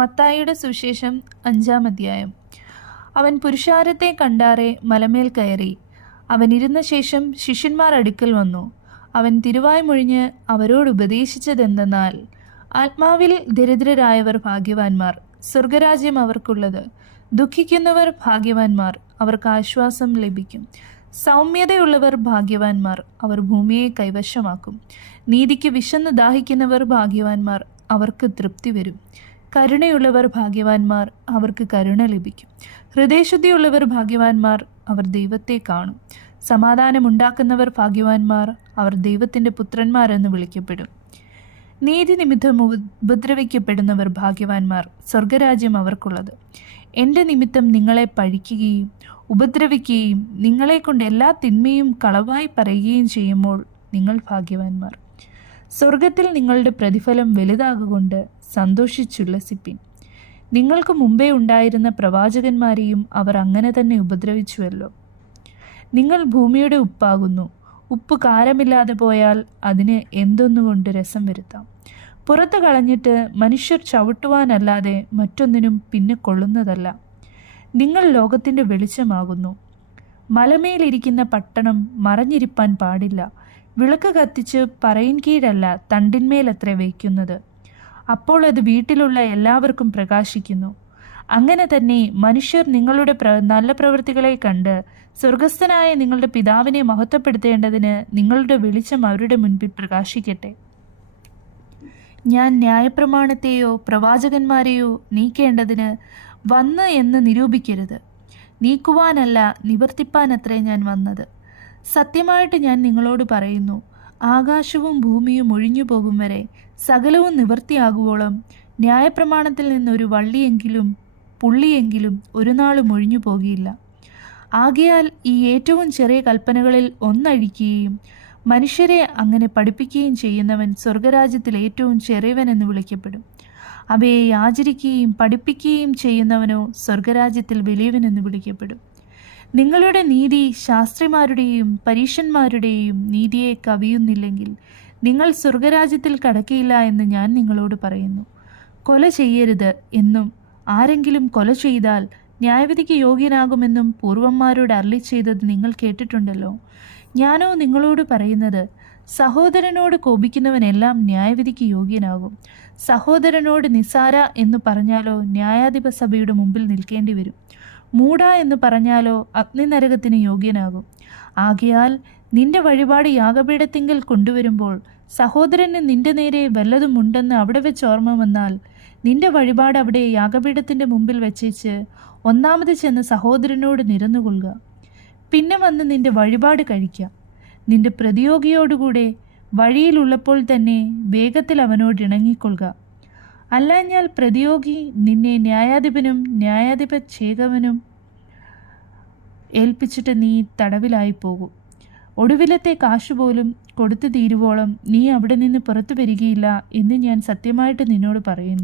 മത്തായിയുടെ സുവിശേഷം 5-ാം അധ്യായം. അവൻ പുരുഷാരത്തെ കണ്ടാറെ മലമേൽ കയറി. അവൻ ഇരുന്ന ശേഷം ശിഷ്യന്മാർ അടുക്കൽ വന്നു. അവൻ തിരുവായ് മൊഴിഞ്ഞ് അവരോട് ഉപദേശിച്ചതെന്തെന്നാൽ, ആത്മാവിൽ ദരിദ്രരായവർ ഭാഗ്യവാന്മാർ, സ്വർഗരാജ്യം അവർക്കുള്ളത്. ദുഃഖിക്കുന്നവർ ഭാഗ്യവാന്മാർ, അവർക്ക് ആശ്വാസം ലഭിക്കും. സൗമ്യതയുള്ളവർ ഭാഗ്യവാന്മാർ, അവർ ഭൂമിയെ കൈവശമാക്കും. നീതിക്ക് വിശന്ന് ദാഹിക്കുന്നവർ ഭാഗ്യവാന്മാർ, അവർക്ക് തൃപ്തി വരും. കരുണയുള്ളവർ ഭാഗ്യവാന്മാർ, അവർക്ക് കരുണ ലഭിക്കും. ഹൃദയശുദ്ധിയുള്ളവർ ഭാഗ്യവാന്മാർ, അവർ ദൈവത്തെ കാണും. സമാധാനമുണ്ടാക്കുന്നവർ ഭാഗ്യവാന്മാർ, അവർ ദൈവത്തിൻ്റെ പുത്രന്മാരെന്ന് വിളിക്കപ്പെടും. നീതി നിമിത്തം ഉപദ്രവിക്കപ്പെടുന്നവർ ഭാഗ്യവാന്മാർ, സ്വർഗരാജ്യം അവർക്കുള്ളത്. എൻ്റെ നിമിത്തം നിങ്ങളെ പഴിക്കുകയും ഉപദ്രവിക്കുകയും നിങ്ങളെക്കൊണ്ട് എല്ലാ തിന്മയും കളവായി പറയുകയും ചെയ്യുമ്പോൾ നിങ്ങൾ ഭാഗ്യവാന്മാർ. സ്വർഗത്തിൽ നിങ്ങളുടെ പ്രതിഫലം വലുതാകൊണ്ട് സന്തോഷിച്ചുല്ലസിപ്പിൻ. നിങ്ങൾക്ക് മുമ്പേ ഉണ്ടായിരുന്ന പ്രവാചകന്മാരെയും അവർ അങ്ങനെ തന്നെ ഉപദ്രവിച്ചുവല്ലോ. നിങ്ങൾ ഭൂമിയുടെ ഉപ്പാകുന്നു. ഉപ്പ് കാരമില്ലാതെ പോയാൽ അതിന് എന്തൊന്നുകൊണ്ട് രസം വരുത്താം? പുറത്ത് കളഞ്ഞിട്ട് മനുഷ്യർ ചവിട്ടുവാനല്ലാതെ മറ്റൊന്നിനും പിന്നെ കൊള്ളുന്നതല്ല. നിങ്ങൾ ലോകത്തിൻ്റെ വെളിച്ചമാകുന്നു. മലമേലിരിക്കുന്ന പട്ടണം മറഞ്ഞിരിപ്പാൻ പാടില്ല. വിളക്ക് കത്തിച്ച് പറയിൻ കീഴല്ല തണ്ടിന്മേലത്രേ വയ്ക്കുന്നത്. അപ്പോൾ അത് വീട്ടിലുള്ള എല്ലാവർക്കും പ്രകാശിക്കുന്നു. അങ്ങനെ തന്നെ മനുഷ്യർ നിങ്ങളുടെ നല്ല പ്രവൃത്തികളെ കണ്ട് സ്വർഗസ്ഥനായ നിങ്ങളുടെ പിതാവിനെ മഹത്വപ്പെടുത്തേണ്ടതിന് നിങ്ങളുടെ വെളിച്ചം അവരുടെ മുൻപിൽ പ്രകാശിക്കട്ടെ. ഞാൻ ന്യായപ്രമാണത്തെയോ പ്രവാചകന്മാരെയോ നീക്കേണ്ടതിന് വന്ന് എന്ന് നിരൂപിക്കരുത്. നീക്കുവാനല്ല, നിവർത്തിപ്പാനത്രേ ഞാൻ വന്നത്. സത്യമായിട്ട് ഞാൻ നിങ്ങളോട് പറയുന്നു, ആകാശവും ഭൂമിയും ഒഴിഞ്ഞു പോകും വരെ സകലവും നിവൃത്തിയാകുവോളം ന്യായപ്രമാണത്തിൽ നിന്നൊരു വള്ളിയെങ്കിലും പുള്ളിയെങ്കിലും ഒരു നാളും ഒഴിഞ്ഞു പോകില്ല. ആകയാൽ ഈ ഏറ്റവും ചെറിയ കൽപ്പനകളിൽ ഒന്നഴിക്കുകയും മനുഷ്യരെ അങ്ങനെ പഠിപ്പിക്കുകയും ചെയ്യുന്നവൻ സ്വർഗരാജ്യത്തിൽ ഏറ്റവും ചെറിയവനെന്ന് വിളിക്കപ്പെടും. അവയെ ആചരിക്കുകയും പഠിപ്പിക്കുകയും ചെയ്യുന്നവനോ സ്വർഗരാജ്യത്തിൽ വലിയവനെന്ന് വിളിക്കപ്പെടും. നിങ്ങളുടെ നീതി ശാസ്ത്രിമാരുടെയും പരീശന്മാരുടെയും നീതിയെ കവിയുന്നില്ലെങ്കിൽ നിങ്ങൾ സ്വർഗരാജ്യത്തിൽ കടക്കയില്ല എന്ന് ഞാൻ നിങ്ങളോട് പറയുന്നു. കൊല ചെയ്യരുത് എന്നും ആരെങ്കിലും കൊല ചെയ്താൽ ന്യായവിധിക്ക് യോഗ്യനാകുമെന്നും പൂർവന്മാരോട് അരുളി ചെയ്തത് നിങ്ങൾ കേട്ടിട്ടുണ്ടല്ലോ. ഞാനോ നിങ്ങളോട് പറയുന്നത്, സഹോദരനോട് കോപിക്കുന്നവനെല്ലാം ന്യായവിധിക്ക് യോഗ്യനാകും. സഹോദരനോട് നിസാര എന്ന് പറഞ്ഞാലോ ന്യായാധിപ സഭയുടെ മുമ്പിൽ നിൽക്കേണ്ടി വരും. മൂഢ എന്ന് പറഞ്ഞാലോ അഗ്നിനരകത്തിന് യോഗ്യനാകും. ആകയാൽ നിന്റെ വഴിപാട് യാഗപീഠത്തിങ്കൽ കൊണ്ടുവരുമ്പോൾ സഹോദരന് നിന്റെ നേരെ വല്ലതും ഉണ്ടെന്ന് അവിടെ വെച്ച് ഓർമ്മ വന്നാൽ നിന്റെ വഴിപാട് അവിടെ യാഗപീഠത്തിൻ്റെ മുമ്പിൽ വെച്ചേച്ച് ഒന്നാമത് ചെന്ന് സഹോദരനോട് നിരന്നുകൊള്ളുക. പിന്നെ വന്ന് നിന്റെ വഴിപാട് കഴിക്കുക. നിന്റെ പ്രതിയോഗിയോടുകൂടെ വഴിയിലുള്ളപ്പോൾ തന്നെ വേഗത്തിൽ അവനോട് ഇണങ്ങിക്കൊള്ളുക. അല്ലാഞ്ഞാൽ പ്രതിയോഗി നിന്നെ ന്യായാധിപനും ന്യായാധിപ ചേകവനും ഏൽപ്പിച്ചിട്ട് നീ തടവിലായി പോകും. ഒടുവിലത്തെ കാശുപോലും കൊടുത്തു തീരുവോളം നീ അവിടെ നിന്ന് പുറത്തു വരികയില്ല എന്ന് ഞാൻ സത്യമായിട്ട് നിന്നോട് പറയുന്നു.